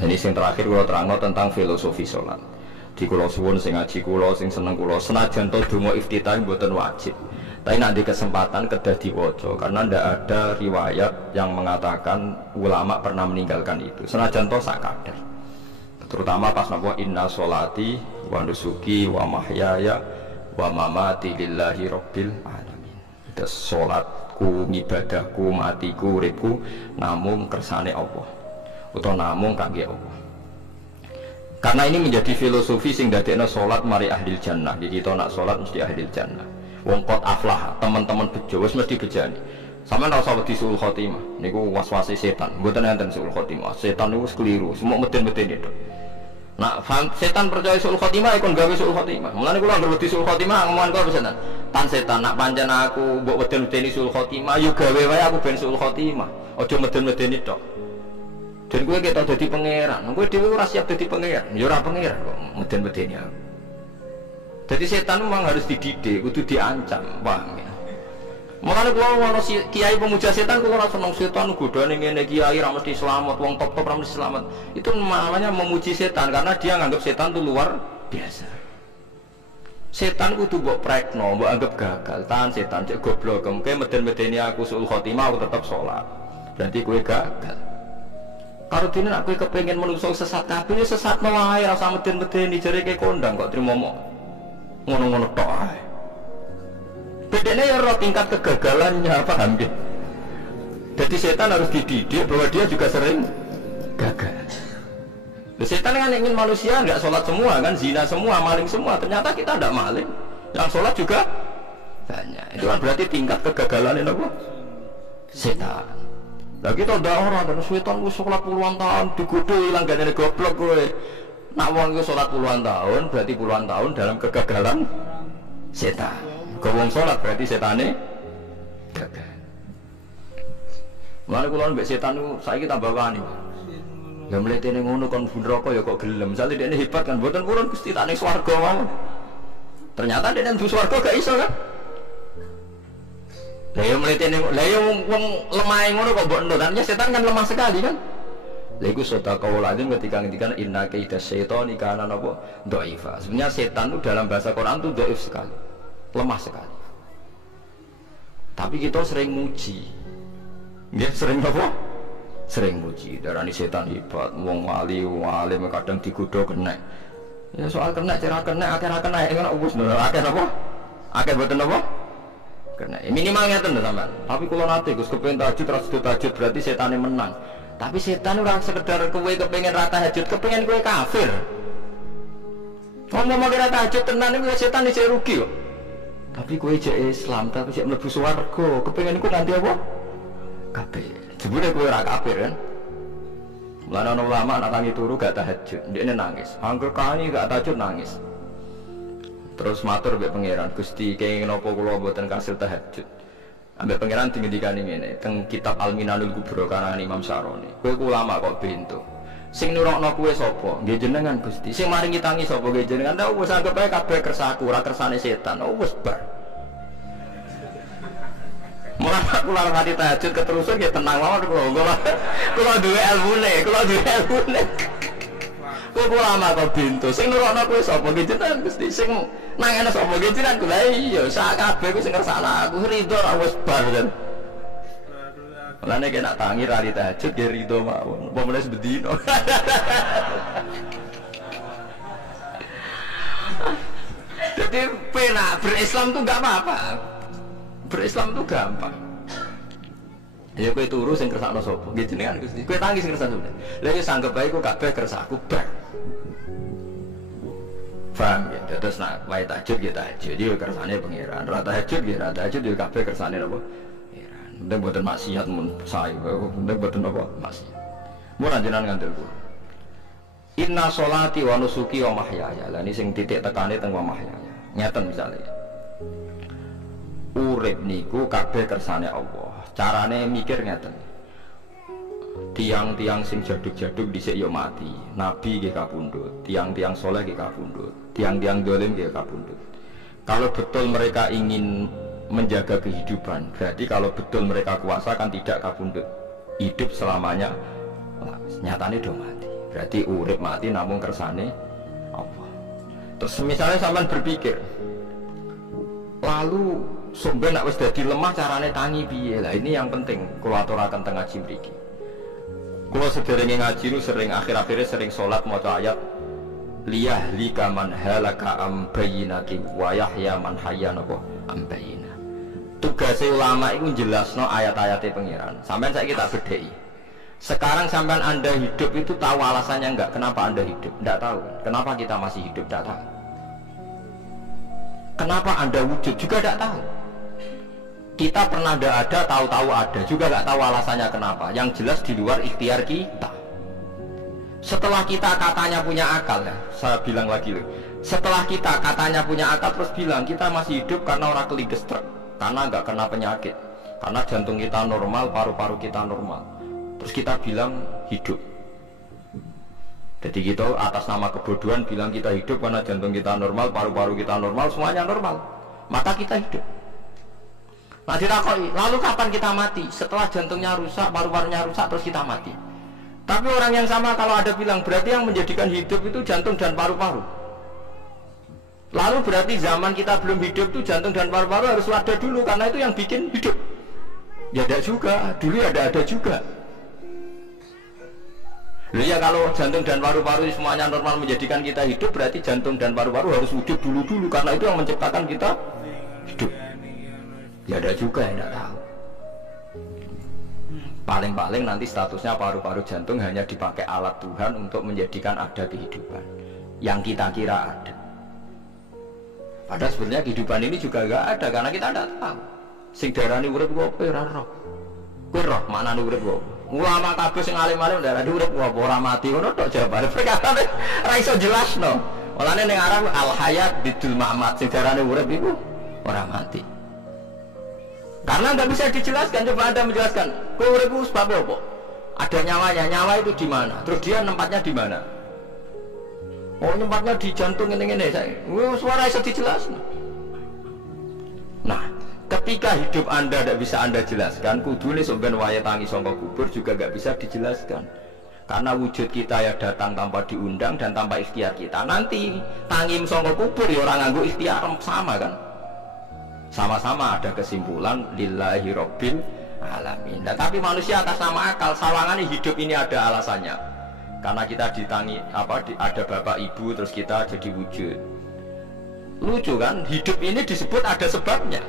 Ini yang terakhir kalau terangno tentang filosofi sholat. Di kula suwun sing ngaji kula sing seneng kula senajan to donga iftitah mboten wajib. Tapi nanti kesempatan kedah diwaca karena ndak ada riwayat yang mengatakan ulama pernah meninggalkan itu. Senajan to sak kadar. Terutama pas napa inna sholati wa nusuki wa mahyaya wa mamati lillahi rabbil alamin. Terus salatku, ngibadahku, matiku, uripku namung kersane Allah. Utawa namung kangge Allah. Karena ini menjadi filosofi sing dadekno salat mari ahli jannah. Jadi kita nak salat mesti ahli jannah. Wong qad aflah, teman-teman bejo wis mesti bejani. Sampeyan ora usah wedi suul khotimah. Niku waswase setan. Mboten enten suul khotimah. Setan niku wis keliru, semua meden-meden itu. Nak setan percaya suul khotimah ikon gawe suul khotimah. Mulane kula anggere wedi suul khotimah ngomongan kok setan. Tan setan nak pancen aku mbok meden-medeni suul khotimah yo gawe wae aku ben suul khotimah. Aja meden-medeni tok. Dan gue kita jadi pangeran, gue dewi ora siap jadi pangeran, ya ora pangeran kok meden-medeni aku. Jadi setan memang harus dididik, kudu diancam, paham ya. Makanya kalau ono kiai pemuja setan, kalau rasa seneng setan godane ngene kiai ra mesti selamat, wong top-top ra mesti selamat. Itu malahnya memuji setan karena dia nganggap setan itu luar biasa. Setan kudu mbok prekno, mbok anggap gagal, tahan setan cek goblok, mungkin meden-medeni aku suul khotimah aku tetap sholat. Berarti gue gagal. Kalau dene aku kepengen menungso sesat kabeh ya sesat wae ora usah meden-medeni jare ke kondang kok trimo ngono-ngono tok ae. Bedane ya ora tingkat kegagalannya paham nggih. Jadi setan harus dididik bahwa dia juga sering gagal. Setan kan ingin manusia enggak sholat semua kan, zina semua, maling semua. Ternyata kita tidak maling. Yang sholat juga banyak. Itu kan berarti tingkat kegagalan itu apa? Setan. Lah kita ndak ora dan setan wis sholat puluhan tahun digodho ilang gane goblok kowe. Nak wong iku sholat puluhan tahun berarti puluhan tahun dalam kegagalan setan. Kok wong sholat berarti setane gagal. Mulane kula mbek setan niku saiki tambah wani. Ya mletene ngono kon neraka ya kok gelem. Misale dekne hebat kan mboten purun Gusti tak ning swarga wae. Ternyata dekne nang swarga gak iso kan. Lah yo mletene lah yo wong lemah ngono kok mbok ndok. Artinya setan kan lemah sekali kan. Lha iku sedekah lazim ketika ngendikan inna kaida syaitani kana napa dhaifa. Sebenarnya setan itu dalam bahasa Quran itu dhaif sekali. Lemah sekali. Tapi kita sering muji. Nggih sering apa? Sering muji. Darani setan hebat, wong wali, alim kadang digodho kena. Ya soal kena cara kena akeh kena ngono wis akeh apa? Akeh boten apa? Kena. Minimal ngeten lho sampean. Tapi kula nate Gus kepen tahajud terus tahajud berarti setane menang. Tapi setan ora sekedar kowe kepengin ra tahajud, kepengin kowe kafir. Ngomong kira tahajud tenan iku setan isih rugi kok. Tapi kowe jek Islam, tapi jek mlebu swarga, kepengin iku nanti apa? Kafir. Jebule kowe ora kafir kan. Mulane ana ulama nak tangi turu gak tahajud, ndekne nangis. Angger kani gak tahajud nangis. Terus matur mbek pangeran, Gusti kenging napa kula mboten kasil tahajud. Ambek pangeran dingendikani ngene, teng kitab Al-Minanul Kubra karang Imam Syaroni. Kowe ulama kok bento. Sing nurokno kowe sapa? Nggih jenengan Gusti. Sing maringi tangi sapa? Nggih jenengan. Lah wis anggap ae kabeh kersaku, ora kersane setan. Oh wis bar. Mulane kula nganti tahajud keterusan ya tenang mawon kula. Kula duwe ilmune, kula duwe ilmune. Kowe ulama kok bento. Sing nurokno kowe sapa? Nggih jenengan Gusti. Sing nangene sapa? Nggih jenengan. Lah iya, sak kabeh kuwi sing kersane aku ridho ra wis bar. Mulane kena tangi rali tahajud ya ridho mawon. Apa meneh sebedino. Jadi penak berislam tuh enggak apa-apa. Berislam tuh gampang. Ya kowe turu sing kersakno sapa? Nggih jenengan Gusti. Kowe tangi sing kersane. Lah iki sanggep bae ku kabeh kersaku bar. Paham ya? Terus nak wae tahajud ya tahajud ya kersane pangeran. Ora tahajud ya ora tahajud ya kabeh kersane napa? Ndek boten maksiat mun sae, ndek boten apa maksiat. Mun anjenan ngandel kula. Inna sholati wa nusuki wa mahyaya. Lah ini sing titik tekane teng wa mahyaya. Ngeten misale. Urip niku kabeh kersane Allah. Carane mikir ngeten. Tiang-tiang sing jaduk-jaduk dhisik yo mati. Nabi nggih kapundhut, tiang-tiang saleh nggih kapundhut, tiang-tiang dolim nggih kapundhut. Kalau betul mereka ingin menjaga kehidupan, berarti kalau betul mereka kuasa kan tidak kabundut hidup selamanya. Nyatanya do mati. Berarti urip mati namung kersane Allah. Terus misalnya sampean berpikir, lalu sumber nak wis dadi lemah carane tangi piye? Lah ini yang penting kula aturaken teng ngaji mriki. Kula sederenge ngaji nu sering akhir-akhirnya sering salat maca ayat liyahlika man halaka am bayyinati wa yahya man hayya napa am bayyina. Tugas ulama itu jelasno ayat-ayatnya pengiran. Sampai saya kita bedai. Sekarang sampai Anda hidup itu tahu alasannya enggak? Kenapa Anda hidup? Enggak tahu. Kenapa kita masih hidup? Enggak tahu. Kenapa Anda wujud? Juga enggak tahu. Kita pernah enggak ada, tahu-tahu ada. Juga enggak tahu alasannya kenapa. Yang jelas di luar ikhtiar kita. Setelah kita katanya punya akal ya, saya bilang lagi loh. Setelah kita katanya punya akal terus bilang kita masih hidup karena orang kelindes truk. Karena nggak kena penyakit, karena jantung kita normal, paru-paru kita normal, terus kita bilang hidup. Jadi kita atas nama kebodohan bilang kita hidup karena jantung kita normal, paru-paru kita normal, semuanya normal, maka kita hidup. Nah ditakoi, lalu kapan kita mati? Setelah jantungnya rusak, paru-parunya rusak, terus kita mati. Tapi orang yang sama kalau ada bilang berarti yang menjadikan hidup itu jantung dan paru-paru. Lalu berarti zaman kita belum hidup itu jantung dan paru-paru harus ada dulu karena itu yang bikin hidup. Ya ada juga, dulu ada juga. Lalu ya kalau jantung dan paru-paru semuanya normal menjadikan kita hidup, berarti jantung dan paru-paru harus wujud dulu karena itu yang menciptakan kita hidup. Ya ada juga yang tidak tahu. Paling-paling nanti statusnya paru-paru jantung hanya dipakai alat Tuhan untuk menjadikan ada kehidupan yang kita kira ada. Padahal sebenarnya kehidupan ini juga enggak ada karena kita tidak tahu. Sing darani urip ku apa ora roh. Kowe roh maknane urip ku. Ulama kabeh sing alim-alim darani urip ku apa ora mati ngono tok jawabane. Perkatane ora iso jelasno. Olane ning Arab al hayat bidul mamat sing darani urip iku ora mati. Karena enggak bisa dijelaskan, coba Anda menjelaskan. Kowe urip ku sebab apa? Ada nyawanya, nyawa itu di mana? Terus dia tempatnya di mana? Oh tempatnya di jantung ini saya. Suara bisa dijelaskan. Nah, ketika hidup Anda tidak bisa Anda jelaskan, kudune sampean waya tangi sangka kubur juga nggak bisa dijelaskan. Karena wujud kita ya datang tanpa diundang dan tanpa ikhtiar kita. Nanti tangi sangka kubur ya orang nganggo ikhtiar sama kan? Sama-sama ada kesimpulan lillahi rabbil alamin. Nah, tapi manusia atas nama akal sawangannya hidup ini ada alasannya. Karena kita ditangi ada bapak ibu terus kita jadi wujud. Lucu kan? Hidup ini disebut ada sebabnya.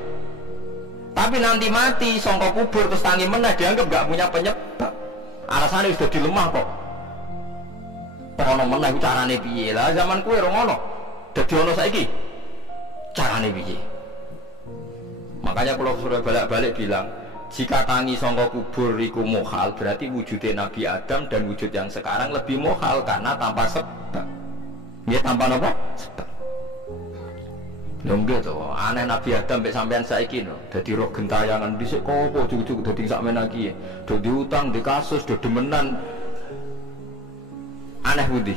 Tapi nanti mati sangka kubur terus tangi meneh dianggap gak punya penyebab. Alasannya sudah dilemah kok. Ono meneh carane piye? Lah zaman kowe ora ngono. Dadi ono saiki. Carane piye? Makanya kalau sudah balik-balik bilang jika tangi sangka kubur iku muhal, berarti wujudnya Nabi Adam dan wujud yang sekarang lebih muhal karena tanpa sebab. Ya tanpa apa? Sebab. Lho tuh, aneh Nabi Adam mbek sampean saiki no. Dadi roh gentayangan dhisik kopo cucuk dadi sakmen iki. Do diutang, di kasus, do demenan. Aneh budi.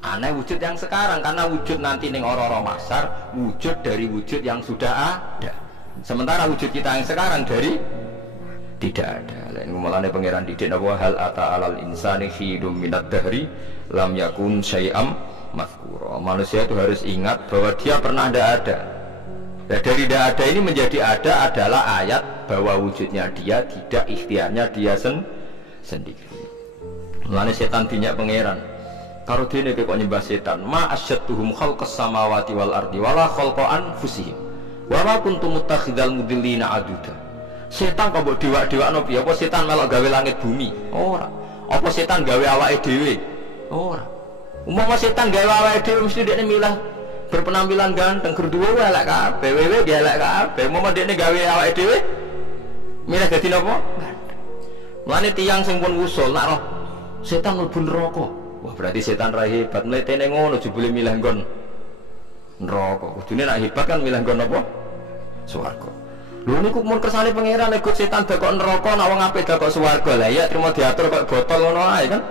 Aneh wujud yang sekarang karena wujud nanti ning ora-ora masar, wujud dari wujud yang sudah ada. Sementara wujud kita yang sekarang dari tidak ada. Lain mulane pangeran didik napa hal ata alal insani hidum minad dahri lam yakun syai'am mazkura. Manusia itu harus ingat bahwa dia pernah ada. Nah, dari tidak ada ini menjadi ada adalah ayat bahwa wujudnya dia tidak ikhtiarnya dia sendiri. Mulane setan dinyak pangeran. Karo dene kok nyembah setan, ma asyadduhum khalqas samawati wal ardi wala khalqa anfusihim. Wa ma kuntum muttakhidal mudillina aduda. Setan kok mbok dewak-dewakno piye? Apa setan melok gawe langit bumi? Ora. Apa setan gawe awake dhewe? Ora. Umpama setan gawe awake dhewe mesti dekne milah berpenampilan ganteng, gerduwo elek kabeh, wewe dia elek kabeh. Umpama dekne gawe awake dhewe milah dadi napa? Ganteng. Mulane tiyang sing pun wusul nak roh setan mlebu neraka. Wah, berarti setan ra hebat, mletene ngono jebule milah nggon neraka. Kudune nak hebat kan milah nggon apa? Swarga. Lho niku mun kersane pangeran ikut setan dakok neraka, nek wong apik dakok swarga. Lah ya terima diatur kok botol ngono ae kan.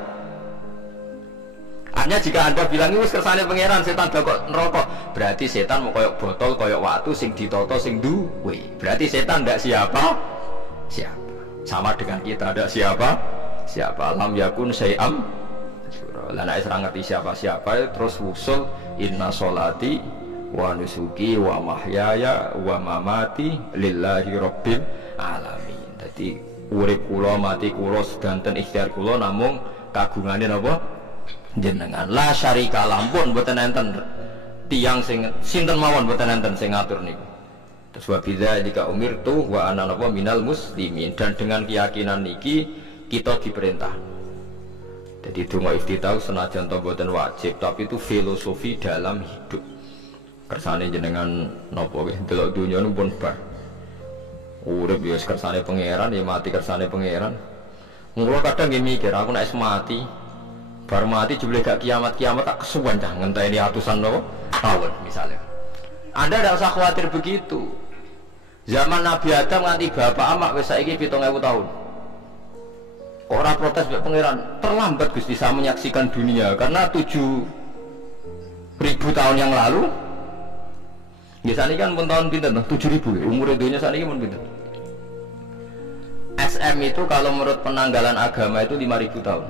Hanya jika Anda bilang wis kersane pangeran setan dakok neraka, berarti setan mau koyok botol, koyok watu sing ditata sing duwe. Berarti setan ndak siapa? Siapa. Sama dengan kita ndak siapa? Siapa lam yakun syai'am Lah nek ora ngerti siapa-siapa terus usul inna sholati wa nusuki wa mahyaya wa mamati lillahi rabbil alamin. Dadi urip kula mati kula sedanten ikhtiar kula namung kagungane napa jenengan. La syarika lampun mboten enten tiyang sing sinten mawon mboten enten sing ngatur niku. Terus wa bidzalika umirtu wa ana napa minal muslimin, dan dengan keyakinan niki kita diperintah. Jadi donga iftitah senajan to mboten wajib, tapi itu filosofi dalam hidup. Kersane jenengan napa nggih delok donya nu pun bar. Urip ya kersane pangeran, ya mati kersane pangeran. Mula kadang nggih mikir aku nek mati, bar mati jebule gak kiamat-kiamat tak kesuwen cah ngenteni atusan napa tahun misalnya. Anda tidak usah khawatir begitu. Zaman Nabi Adam nganti bapak amak wis saiki 7.000 tahun. Orang protes mbek pangeran, terlambat Gusti saya menyaksikan dunia karena 7.000 tahun yang lalu. Biasanya kan pun tahun pinten 7.000 umur dunia saat ini pun pinten. SM itu kalau menurut penanggalan agama itu 5.000 tahun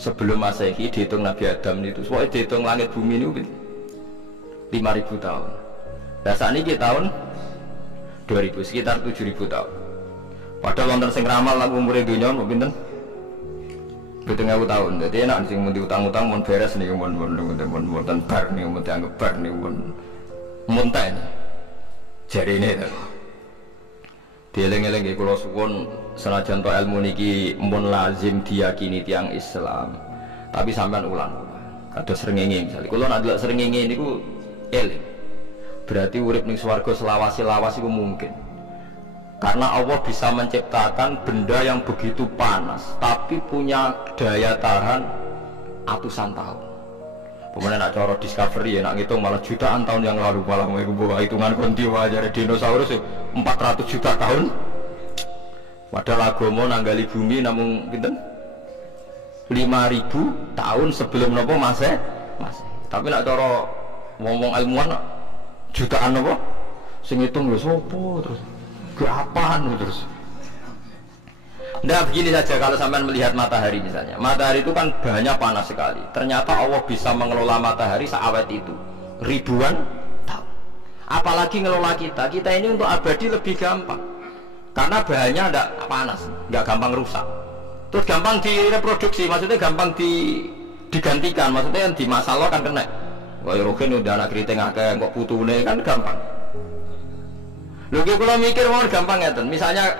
sebelum Masehi, dihitung Nabi Adam itu. Soalnya dihitung langit bumi itu 5.000 tahun. Nah saat ini tahun 2000 sekitar 7.000 tahun. Padahal wonten sing ramal lah umur dunia pinten 7.000 tahun. Jadi enak sing mun diutang-utang mun beres nih mun bar nih mun dianggap bar nih mun muntah ini. Jari ini to. Dieling-eling kula suwun senajan to ilmu niki mun lazim diyakini tiyang Islam. Tapi sampean ulang. Kados srengenge misalnya kula nek delok srengenge niku eling. Berarti urip ning swarga selawasi-lawas iku mungkin. Karena Allah bisa menciptakan benda yang begitu panas tapi punya daya tahan ratusan tahun. Kemudian nak cara discovery ya nak ngitung malah jutaan tahun yang lalu, malah mau bawa hitungan konti wajar dinosaurus 400 juta tahun. Padahal agama nanggali bumi namun pinten 5.000 tahun sebelum nopo Masehi. Tapi nak cara ngomong ilmuwan jutaan nopo sing ngitung lho sopo terus keapaan terus. Nah begini saja kalau sampai melihat matahari misalnya. Matahari itu kan banyak panas sekali. Ternyata Allah bisa mengelola matahari seawet itu ribuan tahun. Apalagi ngelola kita. Kita ini untuk abadi lebih gampang. Karena bahannya tidak panas, nggak gampang rusak. Terus gampang direproduksi, maksudnya gampang digantikan. Maksudnya yang di masa lalu kan kena. Wah rogen udah anak keriting akeh kok putune kan gampang. Lho kalau mikir mau gampang ya, misalnya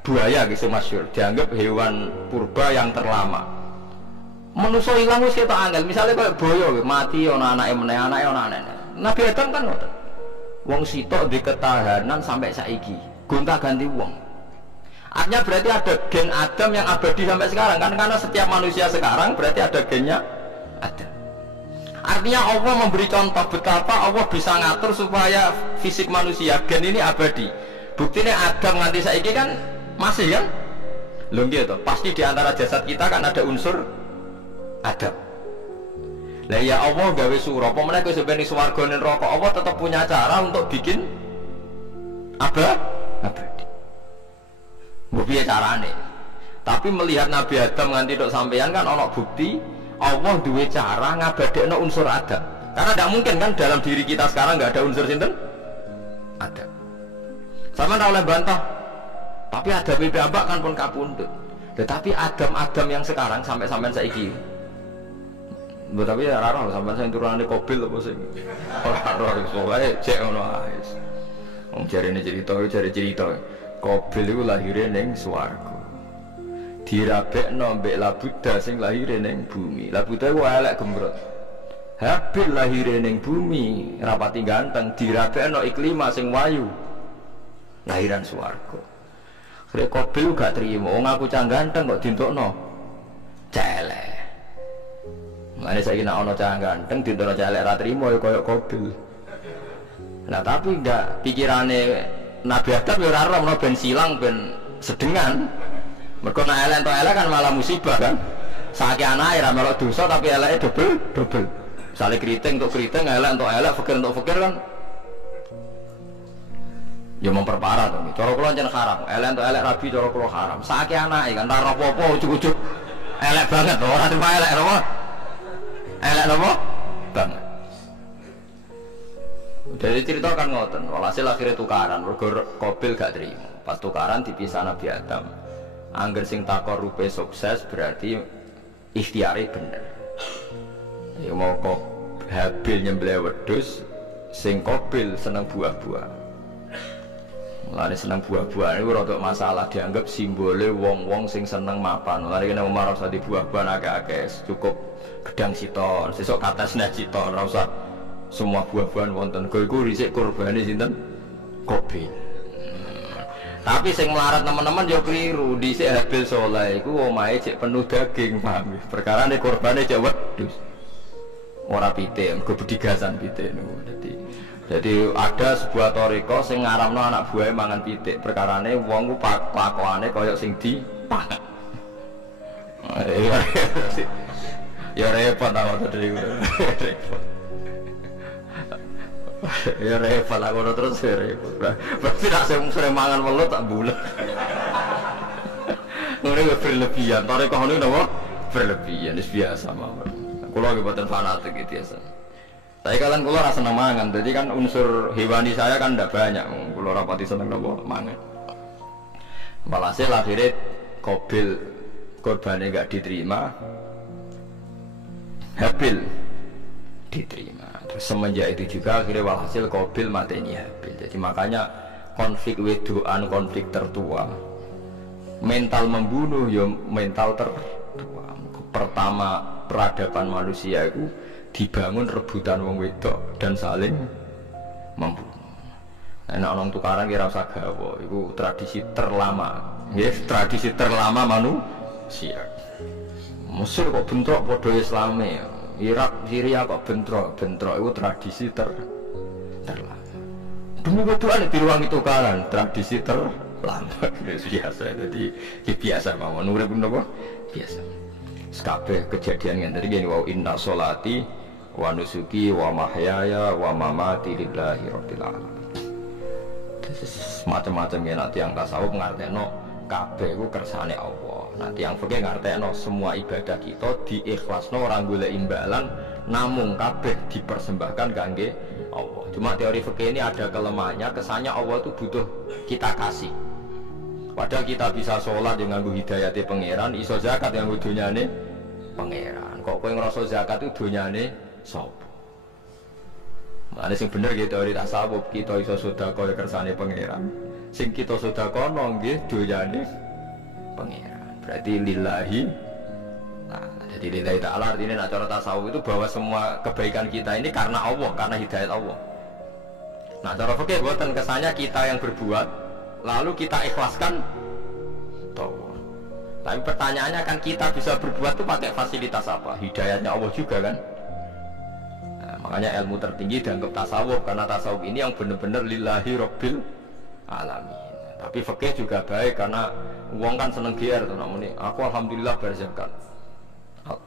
buaya gitu masyhur dianggap hewan purba yang terlama. Manusia hilang wis ketok angel, misalnya kayak boyo mati ana anake meneh, anake ana anake. Nabi Adam kan ngoten. Wong sitok di ketahanan sampai saiki, gonta-ganti wong. Artinya berarti ada gen Adam yang abadi sampai sekarang kan, karena setiap manusia sekarang berarti ada gennya Adam. Artinya Allah memberi contoh betapa Allah bisa ngatur supaya fisik manusia gen ini abadi. Buktinya Adam nganti saiki kan masih kan? Lho gitu. Pasti di antara jasad kita kan ada unsur Adam. Lah ya Allah gawe surah, apa meneh kowe sampeyan swarga ning neraka, Allah tetap punya cara untuk bikin abadi. Mbok piye carane? Tapi melihat Nabi Adam nganti tok sampeyan kan ana bukti Allah duwe cara ngabadekno unsur Adam. Karena tidak mungkin kan dalam diri kita sekarang nggak ada unsur sinten? Adam. Sama oleh bantah. Tapi ada piyambak kan pun kapundhut. Tetapi Adam yang sekarang sampai saiki. Mbok tapi ya ora roh sampean sing turunane Qabil apa sing ora roh soalé cek ngono ae. Wong jarene cerita Qabil iku lahire ning swarga. Dirabekno mbek Labuda sing lahire ning bumi. Labuda ku elek gembrot. Habil lahire ning bumi, rapati ganteng, dirabekno Iklima sing wayu. Lahiran swarga. Kare Qabil gak trimo, wong aku cah ganteng kok dintokno celek. Mane saiki nek ana cah ganteng dintokno celek ra trimo ya koyo Qabil. Nah tapi enggak pikirane Nabi Adam ya ora ora ben silang ben sedengan. Mergo nek elek entuk elek kan malah musibah kan. Saiki anake ra melok dosa tapi eleke double. Misale keriting untuk keriting, elek untuk elek, fakir untuk fakir kan. Ya memperparah to. Cara kula jan haram. Elek untuk elek rabi cara kula haram. Saiki anake kan ora apa-apa ujug-ujug elek banget loh, orang terima elek apa? Elek apa? Banget. Dari cerita kan ngoten, walhasil akhirnya tukaran, mergo Qabil gak terima. Pas tukaran dipisah Nabi Adam. Angger sing takor rupe sukses berarti ikhtiare bener. Ya mau kok Habil nyembelih wedhus, sing Qabil seneng buah-buah. Mulane seneng buah-buahan itu rodok masalah, dianggap simbole wong-wong sing seneng mapan. Mulane kena Umar rasa di buah-buahan akeh-akeh, cukup gedang siton, sesuk kates nek siton, ora usah semua buah-buahan wonten. Kowe iku risik kurbane sinten? Qabil. Tapi sing melarat teman-teman yo keliru, dhisik Habil saleh iku omahe cek penuh daging, paham ya? Perkara nek kurbane cek wedhus. Ora pitik, mergo bedigasan pitik niku. Jadi ada sebuah toriko sing ngaramno anak buahnya mangan pitik. Perkarane wong ku pakokane koyok sing dipangan. Ya repot aku tadi. Repot. Ya repot aku terus repot. Berarti nak sering mangan welut tak bulet. Ngene berlebihan. Toriko niku napa? Berlebihan, wis biasa mawon. Kula nggih boten fanatik gitu biasa. Tapi kalian kulo rasa seneng mangan, jadi kan unsur hewani saya kan tidak banyak. Kulo rapati seneng nopo mangan. Walhasil akhirnya Qabil korbannya gak diterima, Habil diterima. Terus semenjak itu juga akhirnya walhasil Qabil mateni Habil. Jadi makanya konflik wedoan, konflik tertua, mental membunuh, ya mental tertua. Pertama peradaban manusia itu dibangun rebutan wong wedok dan saling membunuh. Nek ana tukaran kira usah gawa, iku tradisi terlama. Nggih, tradisi terlama manusia. Mesir kok bentrok padha Islame. Irak, Syria kok bentrok iku tradisi terlama. Demi wedokan diruangi tukaran, tradisi terlama. Biasa, jadi biasa mawon urip napa? Biasa. Sekabeh kejadian yang tadi gini, wa inna sholati wa nusuki wa mahyaya wa mamati lillahi rabbil alamin. Macam-macam ya, nanti yang tasawuf ngartekno kabeh ku kersane Allah. Nanti yang fikih ngartekno semua ibadah kita diikhlasno ora golek imbalan, namung kabeh dipersembahkan kangge Allah. Cuma teori fikih ini ada kelemahannya, kesannya Allah itu butuh kita kasih. Padahal kita bisa sholat dengan hidayati pangeran, iso zakat yang dunyane pangeran. Kok kowe ngrasa zakat itu dunyane sapa? Mane sing bener gitu teori tasawuf, kita iso sedekah kersane pangeran. Sing kita sedekah nggih dunyane pangeran. Berarti lillahi. Nah, jadi lillahi ta'ala artinya cara tasawuf itu bahwa semua kebaikan kita ini karena Allah, karena hidayat Allah. Nah, cara fikih boten kesannya kita yang berbuat lalu kita ikhlaskan toh. Tapi pertanyaannya kan kita bisa berbuat itu pakai fasilitas apa? Hidayahnya Allah juga kan. Nah, makanya ilmu tertinggi dianggap tasawuf, karena tasawuf ini yang benar-benar lillahi rabbil alamin. Tapi fikih juga baik karena wong kan seneng GR tuh namanya. Aku alhamdulillah berzakat.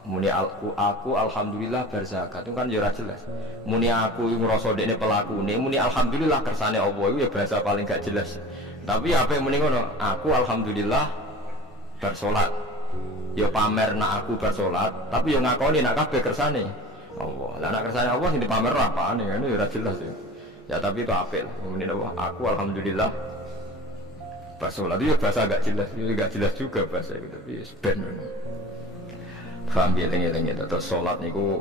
Muni aku alhamdulillah berzakat itu kan ya jelas. Muni aku ngrasa dekne pelakune, muni alhamdulillah kersane Allah itu ya bahasa paling gak jelas. Tapi apa yang mending ngono? Aku alhamdulillah bersolat. Ya pamer nak aku bersolat, tapi ya ngakoni nak kabeh kersane Allah. Lah nak kersane Allah sing dipamer apane kan ya ora jelas ya. Ya tapi itu apik lah. Mending aku alhamdulillah bersolat. Itu ya bahasa gak jelas, itu gak jelas juga bahasa itu, tapi ben. Paham eling-eling ya, terus salat niku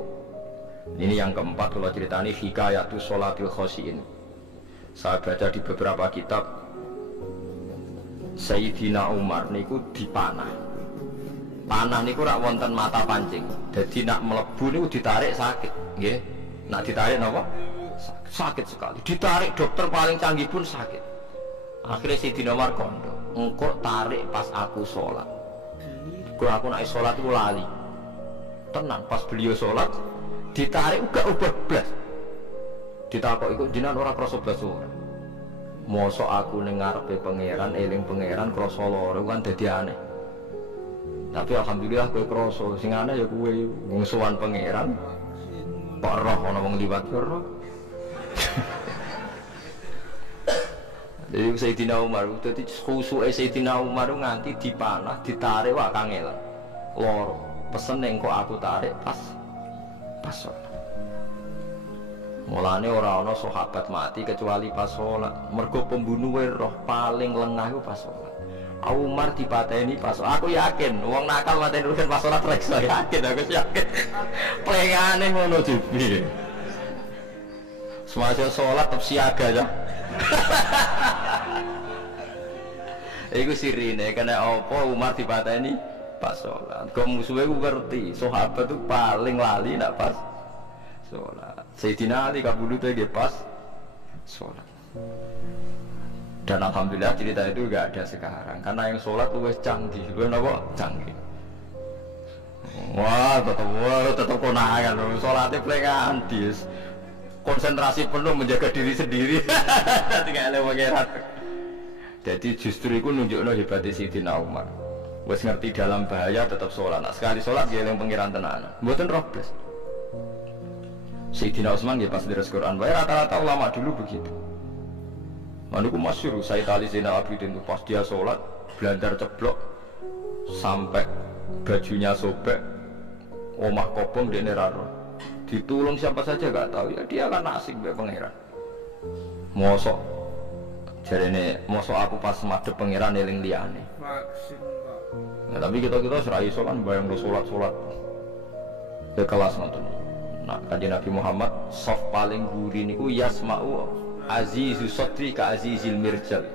ini yang keempat kalau ceritani hikayatu sholatil khosyin. Saya baca di beberapa kitab Sayyidina Umar niku dipanah. Panah niku rak wonten mata pancing. Jadi nak mlebu niku ditarik sakit, nggih. Nak ditarik napa? Sakit sekali. Ditarik dokter paling canggih pun sakit. Akhirnya Sayyidina Umar kondo, engko tarik pas aku sholat. Kalau aku nak sholat itu lali. Tenang pas beliau sholat ditarik gak ubah blas. Ditakok iku jenengan ora krasa blas ora. Mosok aku ning ngarepe pangeran eling pangeran krasa lara kan dadi aneh. Tapi alhamdulillah kowe krasa sing aneh ya kowe wong sowan pangeran. Kok roh ana wong liwat roh. Jadi Sayyidina Umar dadi khusuke Sayyidina Umar nganti dipanah ditarik wak kangelan. loro pesen engko aku tarik pas sholat. Mulane ora ana sahabat mati kecuali pas sholat. Mergo pembunuhe roh paling lengah iku pas sholat. Umar dipateni pas aku yakin wong nakal mateni rugen pas sholat reksa yakin aku yakin. Plengane ngono jibi. Semasa sholat tetap siaga ya. Iku sirine kena apa Umar dipateni pas sholat. Kok musuhnya ku ngerti sahabat itu paling lali nak pas sholat. Sayyidina Ali kabudutnya dia pas sholat. Dan alhamdulillah cerita itu gak ada sekarang karena yang sholat luwes canggih, luwes apa? Canggih. Wah tetap konangan loh, sholatnya pelengan dis. Konsentrasi penuh menjaga diri sendiri. Tinggal oleh pangeran. Jadi justru itu nunjukno hebatnya Sayyidina Umar. Wes ngerti dalam bahaya tetap sholat. Nah, sekali sholat dia yang pangeran tenanan. Mboten robles. Sayyidina Utsman dia pas deres Quran. Rata-rata ulama dulu begitu. Manuku masyhur Sayyid Ali Zainal Abidin itu pas dia sholat blandar ceblok sampai bajunya sobek, omah kobong dia neraro. Ditulung siapa saja gak tahu ya dia kan asik be pangeran. Mosok jarene mosok aku pas madhep pangeran eling liyane. Nah, tapi kita serai sholat bayang do sholat ke kelas nonton. Nah kanjeng Nabi Muhammad soft paling gurih niku yasma'u azizu sotri ka azizil mirjal.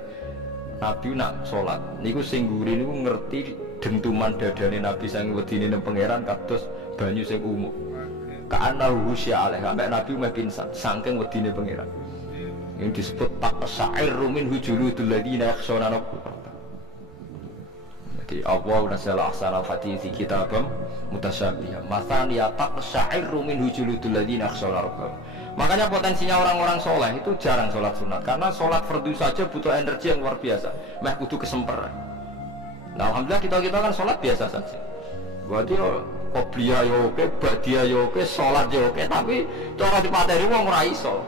Nabi nak sholat niku sing gurih niku ngerti dentuman dadane Nabi sang wedine nang pangeran kados banyu sing umum. Ka'anna husya alaih sampai Nabi meh pingsan saking wedine pangeran. Yang disebut taqsa'ir min hujuludul ladina yakhshawna rabbahum. Jadi Allah nazzala ahsanal hadithi kitabam mutasyabihah. Mathan ya taqsa'ir min hujuludul ladina yakhshawna rabbahum. Makanya potensinya orang-orang soleh itu jarang sholat sunat karena sholat fardu saja butuh energi yang luar biasa. Meh kudu kesemperan. Nah, alhamdulillah kita kan sholat biasa saja. Berarti qobliyah yo oke, ba'diyah yo oke, sholat yo oke, tapi cara dipateni wong ora iso.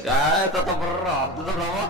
Ya tetep roh, tetep apa?